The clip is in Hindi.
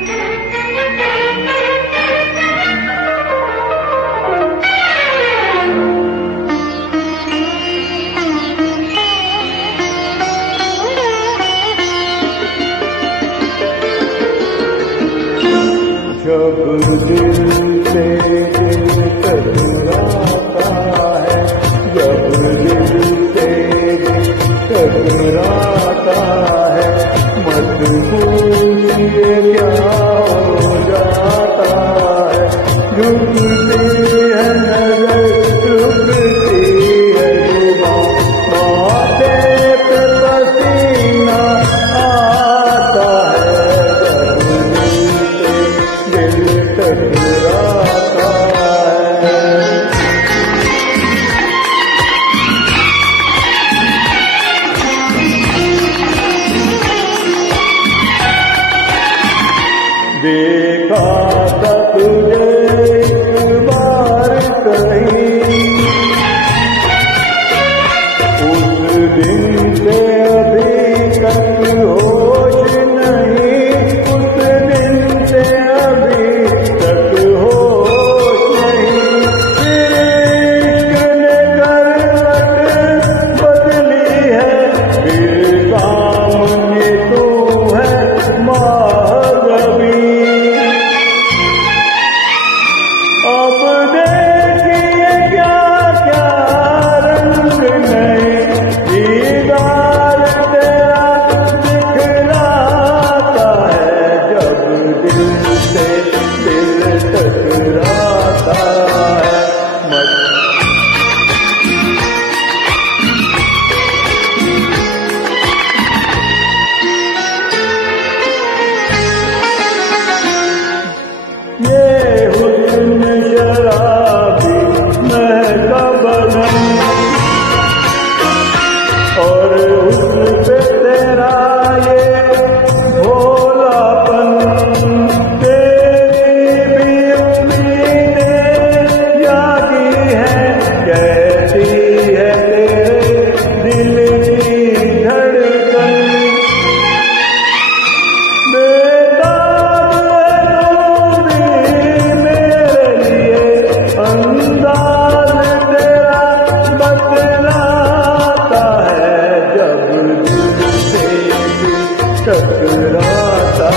जब दिल से दिल टकराता है, जब दिल से दिल टकराता है, मत पूछिए क्या हो जाता है। झुकती है नजर, रुकती है जुबान, माथे पे पसीना आता है। जब दिल टकराता है, देखा था तुझे एक बार कहीं, उस दिन से अभी तक होश नहीं, उस दिन से अभी तक होश नहीं। इश्क ने करवट बदली है, फिर सामने तू है महागवी। अब देखिए क्या क्या रंग नए, दीदार तेरा दिखलाता है। जब दिल से दिल टकराता है, ये हुस्न शराबी महका बदन, और उस पे तेरा ये भोलापन, तेरी भी उम्मीदें जागी हैं, कहती है तेरे दिल की धड़कन। बेताब है मेरे लिए, अंदाज तेरा बतलाता है। जब दिल से दिल टकराता